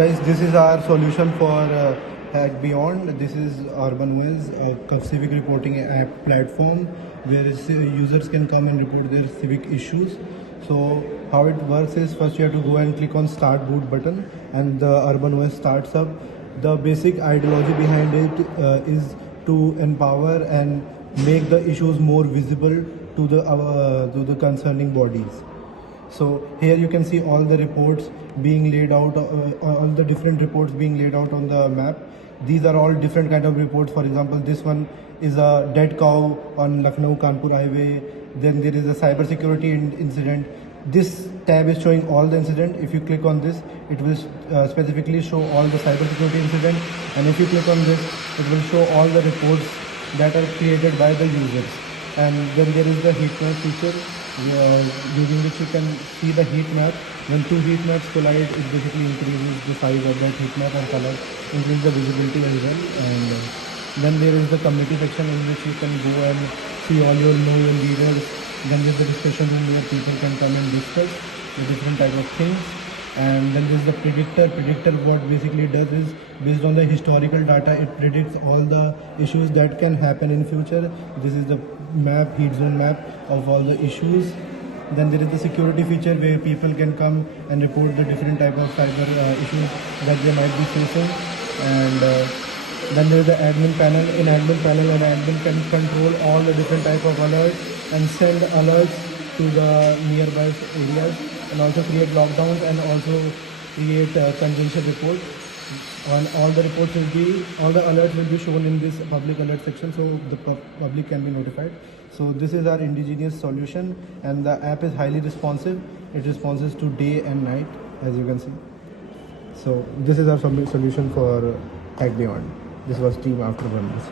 Guys, this is our solution for Hack Beyond. This is UrbanOS, a civic reporting app platform where users can come and report their civic issues. So how it works is, first you have to go and click on Start Boot button, and the UrbanOS starts up. The basic ideology behind it is to empower and make the issues more visible to the concerning bodies. So here you can see all the reports being laid out, all the different reports being laid out on the map. These are all different kind of reports. For example, this one is a dead cow on Lucknow Kanpur highway. Then there is a cybersecurity incident. This tab is showing all the incident. If you click on this, it will specifically show all the cybersecurity incident. And if you click on this, it will show all the reports that are created by the users. And then there is the heat map feature, using which you can see the heat map. When two heat maps collide, it basically increases the size of that heat map and color, increases the visibility as well. And then there is the community section in which you can go and see all your leaders. Then there's the discussion room where people can come and discuss the different type of things. And then there's the predictor. What basically does is, based on the historical data, it predicts all the issues that can happen in future. This is the map, heat zone map of all the issues. Then there is the security feature where people can come and report the different type of cyber issues that they might be facing. And then there is the admin panel. In admin panel, an admin can control all the different type of alerts and send alerts to the nearby areas, and also create lockdowns, and also create congestion reports. On all the alerts will be shown in this public alert section, so the public can be notified. So this is our indigenous solution, and the app is highly responsive. It responds to day and night, as you can see. So this is our solution for Hack Beyond. This was Team After Abundance.